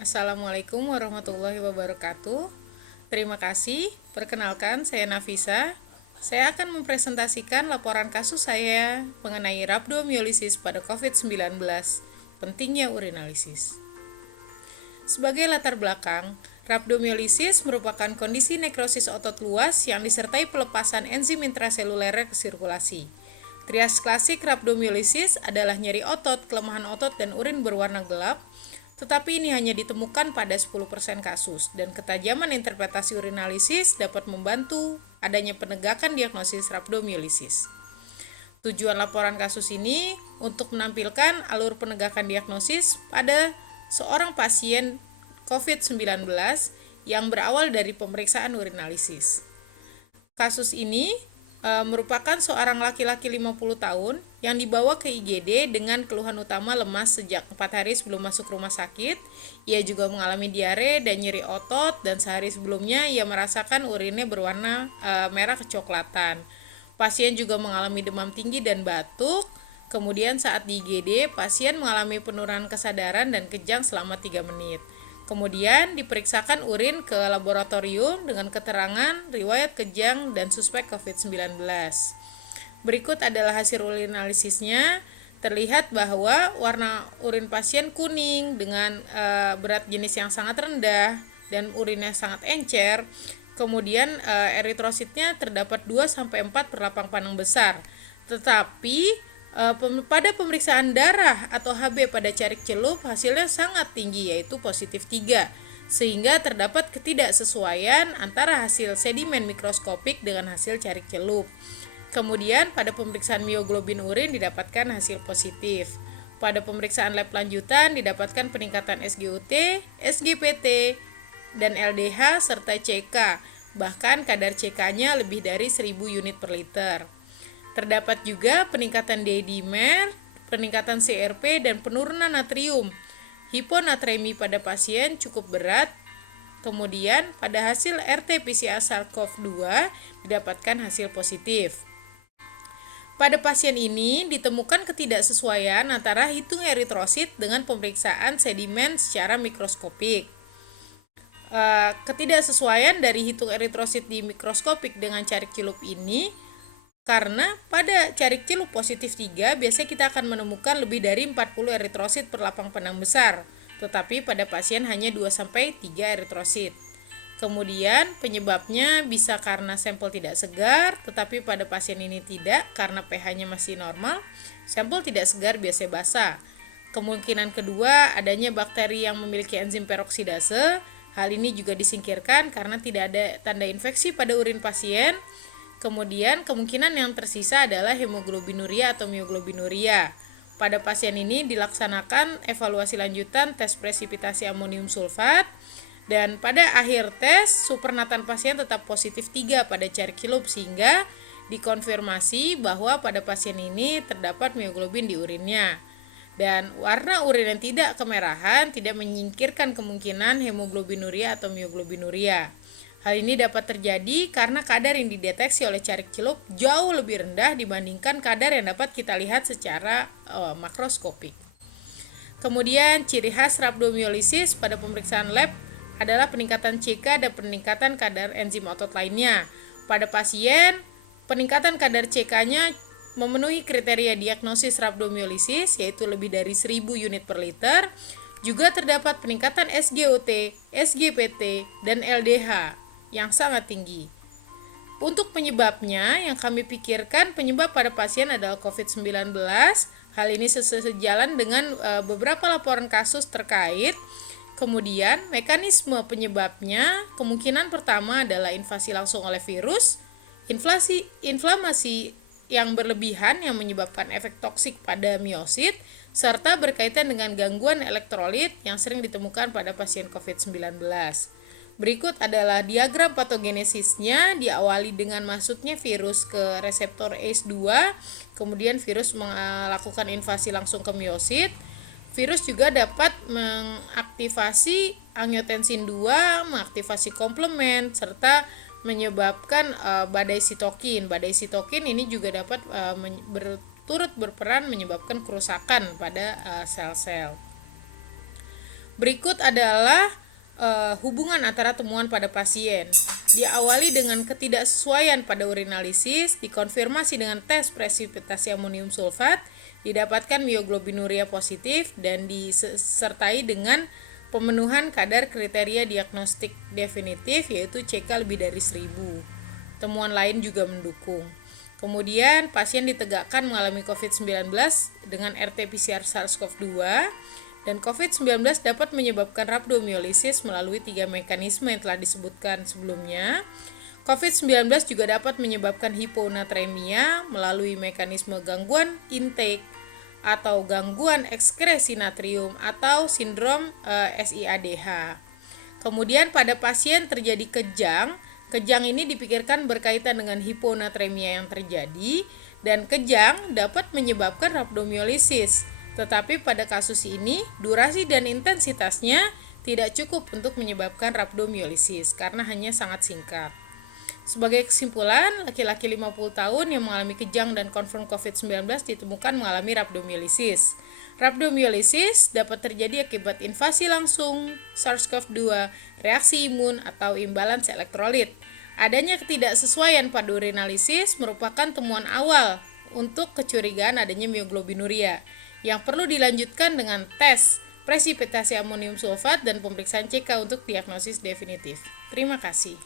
Assalamualaikum warahmatullahi wabarakatuh. Terima kasih. Perkenalkan, saya Nafisa. Saya akan mempresentasikan laporan kasus saya mengenai rhabdomyolysis pada COVID-19. Pentingnya urinalisis. Sebagai latar belakang, rhabdomyolysis merupakan kondisi nekrosis otot luas yang disertai pelepasan enzim intraseluler ke sirkulasi. Trias klasik rhabdomyolysis adalah nyeri otot, kelemahan otot, dan urin berwarna gelap, tetapi ini hanya ditemukan pada 10% kasus, dan ketajaman interpretasi urinalisis dapat membantu adanya penegakan diagnosis rhabdomyolysis. Tujuan laporan kasus ini untuk menampilkan alur penegakan diagnosis pada seorang pasien COVID-19 yang berawal dari pemeriksaan urinalisis. Kasus ini merupakan seorang laki-laki 50 tahun yang dibawa ke IGD dengan keluhan utama lemas sejak 4 hari sebelum masuk rumah sakit. Ia juga mengalami diare dan nyeri otot, dan sehari sebelumnya ia merasakan urinnya berwarna merah kecoklatan. Pasien juga mengalami demam tinggi dan batuk. Kemudian saat di IGD, pasien mengalami penurunan kesadaran dan kejang selama 3 menit. Kemudian diperiksakan urin ke laboratorium dengan keterangan riwayat kejang dan suspek COVID-19. Berikut adalah hasil urinalisisnya. Terlihat bahwa warna urin pasien kuning dengan berat jenis yang sangat rendah dan urinnya sangat encer. Kemudian eritrositnya terdapat 2-4 per lapang panang besar. Tetapi pada pemeriksaan darah atau HB pada carik celup hasilnya sangat tinggi, yaitu positif 3, sehingga terdapat ketidaksesuaian antara hasil sedimen mikroskopik dengan hasil carik celup. Kemudian pada pemeriksaan mioglobin urin didapatkan hasil positif. Pada pemeriksaan lab lanjutan didapatkan peningkatan SGOT, SGPT, dan LDH serta CK. Bahkan kadar CK-nya lebih dari 1000 unit per liter. Terdapat juga peningkatan D-dimer, peningkatan CRP, dan penurunan natrium. Hiponatremi pada pasien cukup berat. Kemudian pada hasil RT-PCR SARS-CoV-2 didapatkan hasil positif. Pada pasien ini ditemukan ketidaksesuaian antara hitung eritrosit dengan pemeriksaan sedimen secara mikroskopik. Ketidaksesuaian dari hitung eritrosit di mikroskopik dengan carik celup ini karena pada carik celup positif 3 biasanya kita akan menemukan lebih dari 40 eritrosit per lapang panang besar, tetapi pada pasien hanya 2-3 eritrosit. Kemudian penyebabnya bisa karena sampel tidak segar, tetapi pada pasien ini tidak karena pH-nya masih normal. Sampel tidak segar biasanya basah. Kemungkinan kedua adanya bakteri yang memiliki enzim peroksidase. Hal ini juga disingkirkan karena tidak ada tanda infeksi pada urin pasien. Kemudian kemungkinan yang tersisa adalah hemoglobinuria atau mioglobinuria. Pada pasien ini dilaksanakan evaluasi lanjutan tes presipitasi amonium sulfat, dan pada akhir tes supernatan pasien tetap positif 3 pada carik celup, sehingga dikonfirmasi bahwa pada pasien ini terdapat mioglobin di urinnya. Dan warna urin yang tidak kemerahan tidak menyingkirkan kemungkinan hemoglobinuria atau mioglobinuria. Hal ini dapat terjadi karena kadar yang dideteksi oleh carik celup jauh lebih rendah dibandingkan kadar yang dapat kita lihat secara makroskopik. Kemudian ciri khas rhabdomyolysis pada pemeriksaan lab adalah peningkatan CK dan peningkatan kadar enzim otot lainnya. Pada pasien, peningkatan kadar CK-nya memenuhi kriteria diagnosis rhabdomyolysis, yaitu lebih dari 1000 unit per liter. Juga terdapat peningkatan SGOT, SGPT, dan LDH yang sangat tinggi. Untuk penyebabnya, yang kami pikirkan penyebab pada pasien adalah COVID-19. Hal ini sejalan dengan beberapa laporan kasus terkait. Kemudian, mekanisme penyebabnya kemungkinan pertama adalah invasi langsung oleh virus, inflamasi yang berlebihan yang menyebabkan efek toksik pada miosit, serta berkaitan dengan gangguan elektrolit yang sering ditemukan pada pasien COVID-19. Berikut adalah diagram patogenesisnya. Diawali dengan masuknya virus ke reseptor ACE2, kemudian virus melakukan invasi langsung ke miosit. Virus juga dapat mengaktifasi angiotensin 2, mengaktifasi komplement, serta menyebabkan badai sitokin. Badai sitokin ini juga dapat turut berperan menyebabkan kerusakan pada sel-sel. Berikut adalah hubungan antara temuan pada pasien. Diawali dengan ketidaksesuaian pada urinalisis, dikonfirmasi dengan tes presipitasi amonium sulfat, didapatkan mioglobinuria positif, dan disertai dengan pemenuhan kadar kriteria diagnostik definitif yaitu CK lebih dari 1000. Temuan lain juga mendukung. Kemudian pasien ditegakkan mengalami COVID-19 dengan RT-PCR SARS-CoV-2 dan COVID-19 dapat menyebabkan rhabdomyolysis melalui 3 mekanisme yang telah disebutkan sebelumnya. COVID-19 juga dapat menyebabkan hiponatremia melalui mekanisme gangguan intake atau gangguan ekskresi natrium atau sindrom SIADH. Kemudian pada pasien terjadi kejang, kejang ini dipikirkan berkaitan dengan hiponatremia yang terjadi dan kejang dapat menyebabkan rhabdomyolysis. Tetapi pada kasus ini, durasi dan intensitasnya tidak cukup untuk menyebabkan rhabdomyolysis karena hanya sangat singkat. Sebagai kesimpulan, laki-laki 50 tahun yang mengalami kejang dan konfirm COVID-19 ditemukan mengalami rhabdomyolysis. Rhabdomyolysis dapat terjadi akibat invasi langsung SARS-CoV-2, reaksi imun, atau imbalans elektrolit. Adanya ketidaksesuaian pada urinalisis merupakan temuan awal untuk kecurigaan adanya mioglobinuria yang perlu dilanjutkan dengan tes presipitasi amonium sulfat dan pemeriksaan CK untuk diagnosis definitif. Terima kasih.